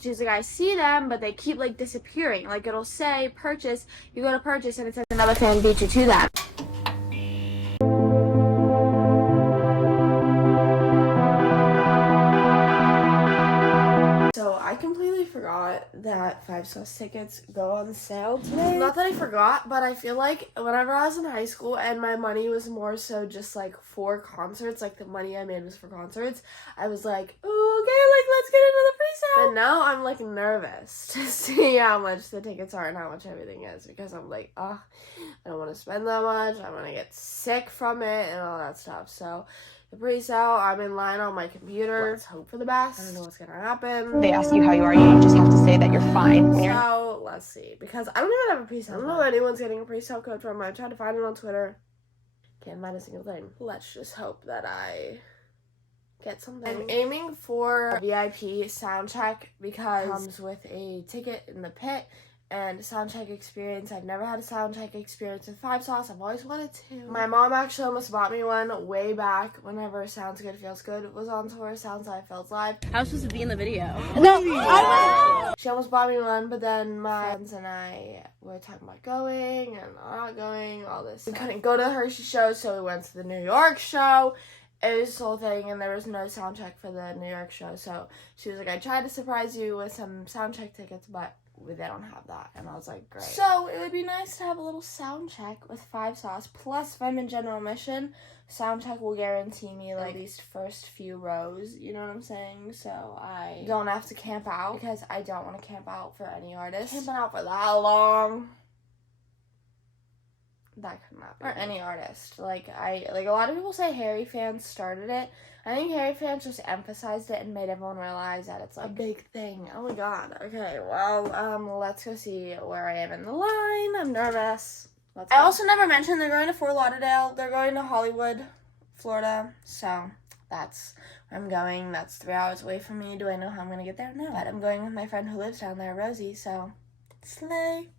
She's like, I see them, but they keep like disappearing. Like it'll say purchase, you go to purchase, and it says another fan beat you to that. So I completely forgot that 5 Sauce tickets go on sale today. Not that I forgot, but I feel like whenever I was in high school and my money was more so just like for concerts, like the money I made was for concerts, I was like, oh, okay, like let's get into the pre-sale. But now I'm like nervous to see how much the tickets are and how much everything is, because I'm like, oh, I don't want to spend that much. I'm gonna get sick from it and all that stuff. So the pre-sale, I'm in line on my computer. Let's hope for the best. I don't know what's gonna happen. They ask you how you are, you just have to say that you're fine. So let's see, because I don't even have a pre-sale. I don't know if anyone's getting a pre-sale code from. I tried to find it on Twitter. Can't find a single thing. Let's just hope that I get something. I'm aiming for a VIP soundcheck because it comes with a ticket in the pit and soundcheck experience. I've never had a soundcheck experience with 5 Sauce. I've always wanted to. My mom actually almost bought me one way back whenever Sounds Good Feels Good was on tour. Sounds Live Feels Live. I was supposed to be in the video. No, she almost bought me one, but then my friends and I were talking about going and not going, all this. We couldn't go to the Hershey show, so we went to the New York show. It was this whole thing, and there was no soundcheck for the New York show, so she was like, I tried to surprise you with some soundcheck tickets, but they don't have that. And I was like, great. So it would be nice to have a little sound check with 5 Sauce. Plus, if I'm in general admission, sound check will guarantee me like these first few rows, you know what I'm saying? So I don't have to camp out, because I don't want to camp out for any artist. Camping out for that long, that could not be. Or any artist. Like a lot of people say Harry fans started it. I think Harry fans just emphasized it and made everyone realize that it's like a big thing. Oh my god. Okay, well, let's go see where I am in the line. I'm nervous. I also never mentioned they're going to Fort Lauderdale. They're going to Hollywood, Florida. So that's where I'm going. That's 3 hours away from me. Do I know how I'm gonna get there? No. But I'm going with my friend who lives down there, Rosie, so slay.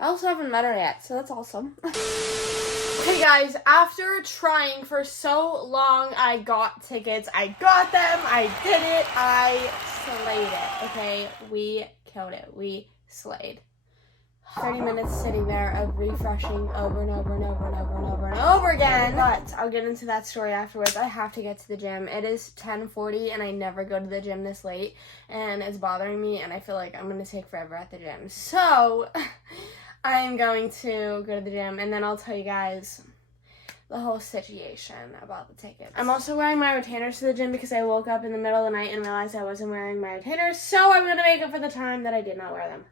I also haven't met her yet, so that's awesome. Okay, guys, after trying for so long, I got tickets. I got them. I did it. I slayed it, okay? We killed it. We slayed. 30 minutes sitting there of refreshing over and over and over and over and over and over again. But I'll get into that story afterwards. I have to get to the gym. It is 10:40 and I never go to the gym this late. And it's bothering me and I feel like I'm going to take forever at the gym. So I'm going to go to the gym and then I'll tell you guys the whole situation about the tickets. I'm also wearing my retainers to the gym because I woke up in the middle of the night and realized I wasn't wearing my retainers. So I'm going to make up for the time that I did not wear them.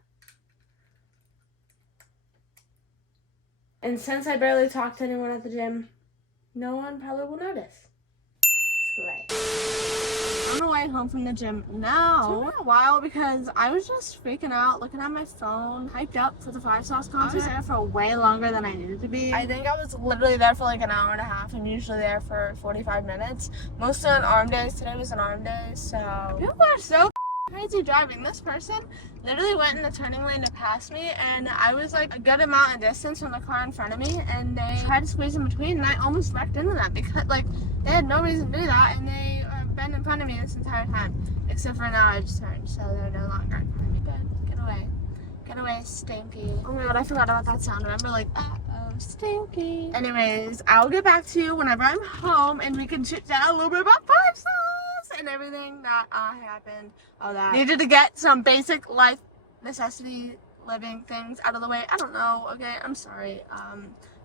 And since I barely talk to anyone at the gym, no one probably will notice. Slay. On the way home from the gym now. It took me a while because I was just freaking out, looking at my phone, hyped up for the 5 Sauce concert. I was there for way longer than I needed to be. I think I was literally there for like an hour and a half. I'm usually there for 45 minutes. Mostly on arm days. Today was an arm day, so people are so crazy driving. This person literally went in the turning lane to pass me, and I was like a good amount of distance from the car in front of me, and they tried to squeeze in between, and I almost wrecked into them because like they had no reason to do that, and they been in front of me this entire time, except for now I just turned, so they're no longer in front of me. Good. Get away, stinky. Oh my god, I forgot about that sound. Remember, like, uh-oh, stinky. Anyways, I'll get back to you whenever I'm home, and we can chit chat a little bit about 5 Sauce and everything that happened. All that. Needed to get some basic life necessity living things out of the way. I don't know, okay? I'm sorry.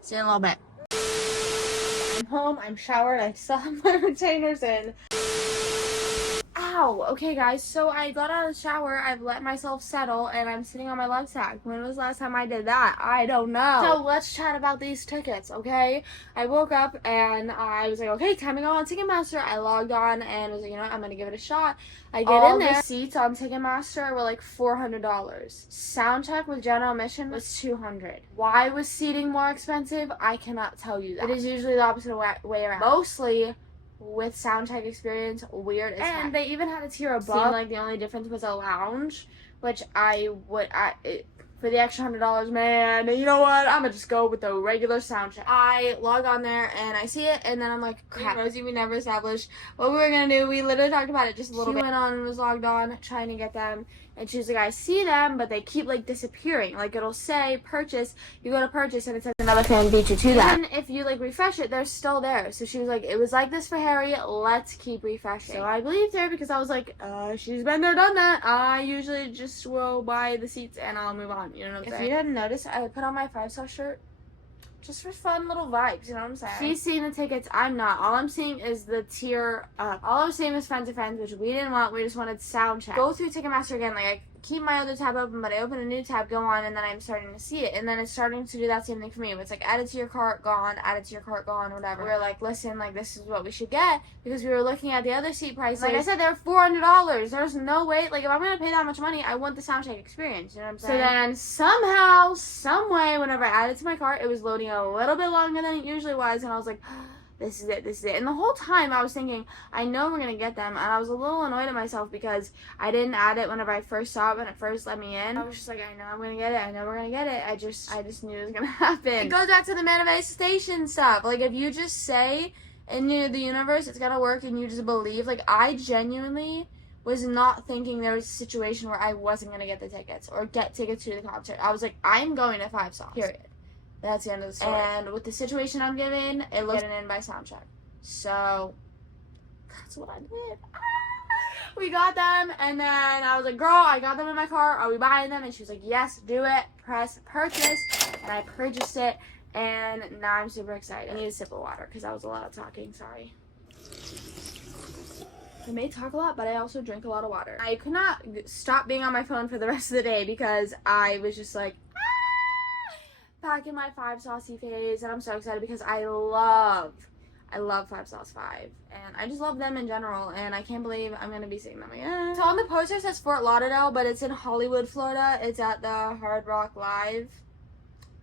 See you in a little bit. I'm home, I'm showered, I still have my retainers in. Ow! Okay, guys, so I got out of the shower, I've let myself settle, and I'm sitting on my love sack. When was the last time I did that? I don't know. So let's chat about these tickets, okay? I woke up and I was like, okay, time to go on Ticketmaster. I logged on and was like, you know what, I'm gonna give it a shot. I get in there. The seats on Ticketmaster were like $400. Soundcheck with general admission was $200. Why was seating more expensive? I cannot tell you that. It is usually the opposite way around. Mostly with soundcheck experience, weird as heck. And they even had a tier above. Seemed like the only difference was a lounge, which for the extra $100, man, you know what? I'm gonna just go with the regular sound check. I log on there and I see it, and then I'm like, crap, Rosie, we never established what we were gonna do. We literally talked about it just a little bit. She went on and was logged on trying to get them, and she was like, I see them, but they keep like disappearing. Like it'll say purchase, you go to purchase, and it says another fan beat you to that. And if you like refresh it, they're still there. So she was like, it was like this for Harry, let's keep refreshing. So I believed her because I was like, she's been there, done that. I usually just will buy the seats and I'll move on. You know what I'm saying? If you didn't notice, I put on my 5-star shirt just for fun little vibes, you know what I'm saying? She's seeing the tickets, I'm not. All I'm seeing is the tier up. All I'm seeing is Friends of Friends, which we didn't want. We just wanted sound check. Go through Ticketmaster again. Like, I keep my other tab open, but I open a new tab, go on, and then I'm starting to see it. And then it's starting to do that same thing for me. It's like, added to your cart, gone, added to your cart, gone, whatever. We're like, listen, like, this is what we should get, because we were looking at the other seat prices. Like I said, they're $400. There's no way, like, if I'm going to pay that much money, I want the sound check experience, you know what I'm saying? So then, somehow, some way, whenever I added to my cart, it was loading a little bit longer than it usually was, and I was like, this is it, this is it. And the whole time I was thinking, I know we're gonna get them, and I was a little annoyed at myself because I didn't add it whenever I first saw it, when it first let me in. I was just like, I know I'm gonna get it, I know we're gonna get it. I just knew it was gonna happen. It goes back to the manifestation stuff. Like, if you just say in the universe it's gonna work and you just believe, like, I genuinely was not thinking there was a situation where I wasn't gonna get the tickets or get tickets to the concert. I was like, I'm going to 5 songs, period. That's the end of the story. And with the situation I'm given, it looks in by sound check. So that's what I did. We got them, and then I was like, girl, I got them in my car. Are we buying them? And she was like, yes, do it. Press purchase. And I purchased it, and now I'm super excited. I need a sip of water because that was a lot of talking. Sorry. I may talk a lot, but I also drink a lot of water. I could not stop being on my phone for the rest of the day because I was just like, back in my 5 saucy phase, and I'm so excited because I love 5 Sauce 5, and I just love them in general, and I can't believe I'm gonna be seeing them again. So on the poster it says Fort Lauderdale, but it's in Hollywood, Florida. It's at the Hard Rock Live.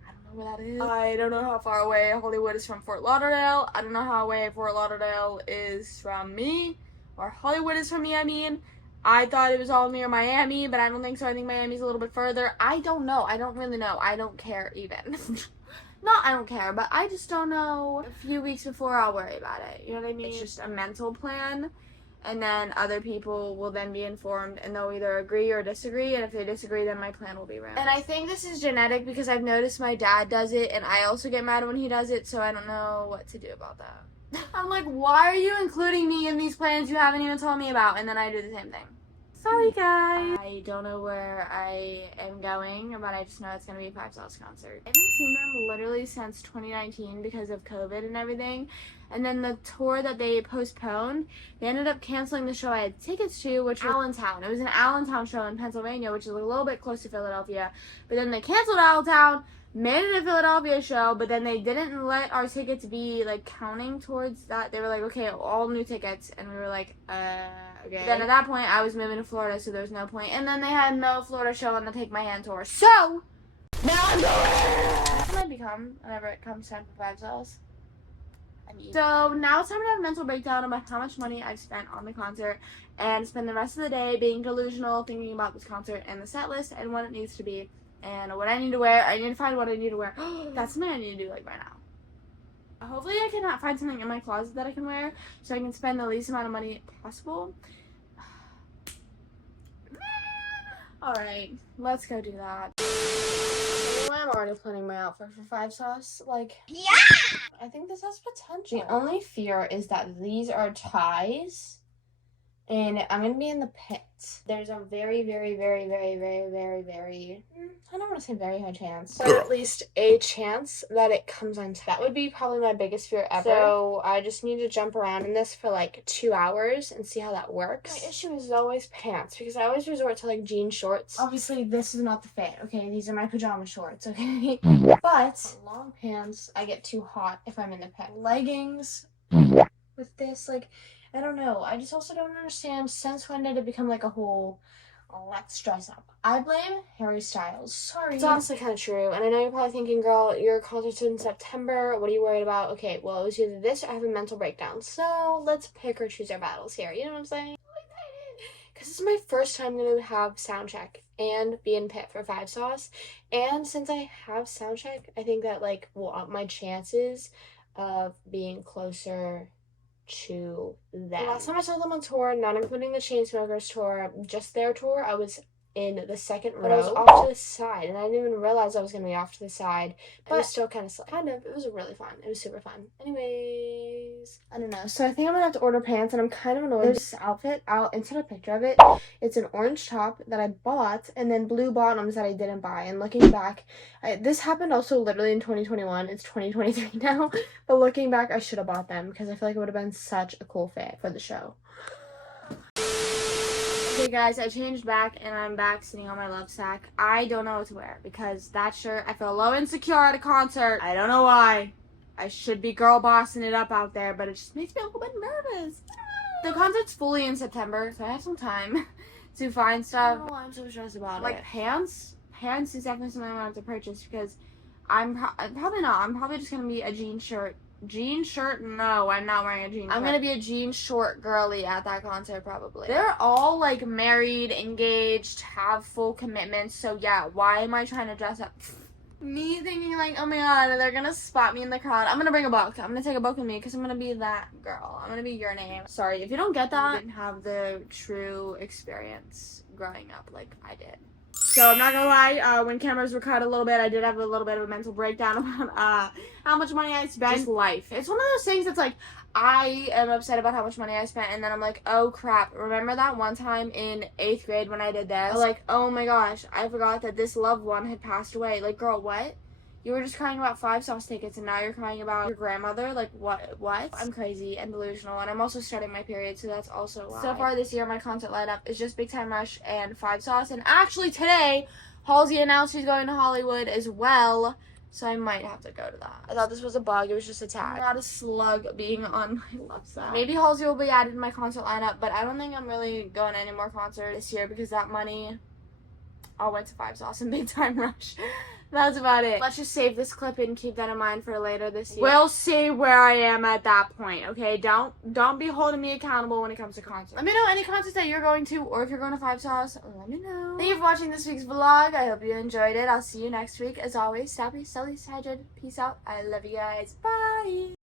I don't know where that is. I don't know how far away Hollywood is from Fort Lauderdale. I don't know how away Fort Lauderdale is from me, or Hollywood is from me, I mean. I thought it was all near Miami, but I don't think so. I think Miami's a little bit further. I don't know. I don't really know. I don't care even. Not I don't care, but I just don't know. A few weeks before, I'll worry about it. You know what I mean? It's just a mental plan, and then other people will then be informed, and they'll either agree or disagree, and if they disagree, then my plan will be ruined. And I think this is genetic because I've noticed my dad does it, and I also get mad when he does it, so I don't know what to do about that. I'm like, why are you including me in these plans you haven't even told me about? And then I do the same thing. Sorry, guys. I don't know where I am going, but I just know it's going to be a 5 Sauce concert. I haven't seen them literally since 2019 because of COVID and everything. And then the tour that they postponed, they ended up canceling the show I had tickets to, which was Allentown. It was an Allentown show in Pennsylvania, which is a little bit close to Philadelphia. But then they canceled Allentown, made it a Philadelphia show, but then they didn't let our tickets be, like, counting towards that. They were like, okay, all new tickets. And we were like, okay. Then at that point, I was moving to Florida, so there was no point. And then they had no Florida show on the Take My Hand tour. So, now I'm going! What might become whenever it comes time for 5 Sauce. So now it's time to have a mental breakdown about how much money I've spent on the concert and spend the rest of the day being delusional, thinking about this concert and the set list and what it needs to be and what I need to wear. I need to find what I need to wear. That's something I need to do, like, right now. Hopefully I can find something in my closet that I can wear so I can spend the least amount of money possible. Alright, let's go do that. I'm already planning my outfit for 5 Sauce. Like, yeah! I think this has potential. The only fear is that these are ties, and I'm gonna be in the pit. There's a very, very, very, very, very, very, very, I don't want to say very high chance, but at least a chance that it comes untied. That would be probably my biggest fear ever. So I just need to jump around in this for like 2 hours and see how that works. My issue is always pants, because I always resort to like jean shorts. Obviously, this is not the fit, okay? These are my pajama shorts, okay? But long pants, I get too hot if I'm in the pit. Leggings with this, like, I don't know. I just also don't understand since when did it become like a whole let's dress up. I blame Harry Styles. Sorry. It's honestly kind of true. And I know you're probably thinking, girl, your concert's in September. What are you worried about? Okay, well, it was either this or I have a mental breakdown. So let's pick or choose our battles here. You know what I'm saying? because it's my first time going to have sound check and be in pit for 5 sauce. And since I have sound check, I think that like will up my chances of being closer to them. The last time I saw them on tour, not including the Chainsmokers tour, just their tour, I was in the second row. But I was off to the side, and I didn't even realize I was going to be off to the side. But it was still kind of, it was really fun. It was super fun. Anyways, I don't know. So I think I'm going to have to order pants, and I'm kind of annoyed. There's this outfit, I'll insert a picture of it. It's an orange top that I bought, and then blue bottoms that I didn't buy. And looking back, this happened also literally in 2021. It's 2023 now. But looking back, I should have bought them, because I feel like it would have been such a cool fit for the show. Okay guys, I changed back and I'm back sitting on my love sack. I don't know what to wear because that shirt, I feel low insecure at a concert. I don't know why. I should be girl bossing it up out there, but it just makes me a little bit nervous. The concert's fully in September, so I have some time to find stuff. I don't know why I'm so stressed about it. Like pants is definitely something I'm gonna have to purchase because I'm probably not. I'm probably just gonna be a jean shirt. Jean shirt? No, I'm not wearing a jean shirt. I'm gonna be a jean short girly at that concert probably. They're all like married, engaged, have full commitments, so yeah, why am I trying to dress up? Me thinking like, oh my god, they're gonna spot me in the crowd. I'm gonna bring a book. I'm gonna take a book with me because I'm gonna be that girl. I'm gonna be your name. Sorry, if you don't get that, I didn't have the true experience growing up like I did. So I'm not gonna lie, when cameras were cut a little bit, I did have a little bit of a mental breakdown about how much money I spent. Just life. It's one of those things that's like, I am upset about how much money I spent, and then I'm like, oh crap, remember that one time in 8th grade when I did this? Like, oh my gosh, I forgot that this loved one had passed away. Like, girl, what? You were just crying about 5 sauce tickets and now you're crying about your grandmother? Like, what? I'm crazy and delusional, and I'm also starting my period, so that's also why. So far this year, my concert lineup is just Big Time Rush and 5 sauce, and actually today, Halsey announced she's going to Hollywood as well, so I might have to go to that. I thought this was a bug, it was just a tag. Not a slug being on my love side. Maybe Halsey will be added to my concert lineup, but I don't think I'm really going to any more concerts this year because that money all went to 5 sauce and Big Time Rush. That's about it. Let's just save this clip and keep that in mind for later this year. We'll see where I am at that point, okay? Don't be holding me accountable when it comes to concerts. Let me know any concerts that you're going to, or if you're going to 5 sauce, let me know. Thank you for watching this week's vlog. I hope you enjoyed it. I'll see you next week. As always, stay healthy, stay hydrated. Peace out. I love you guys. Bye.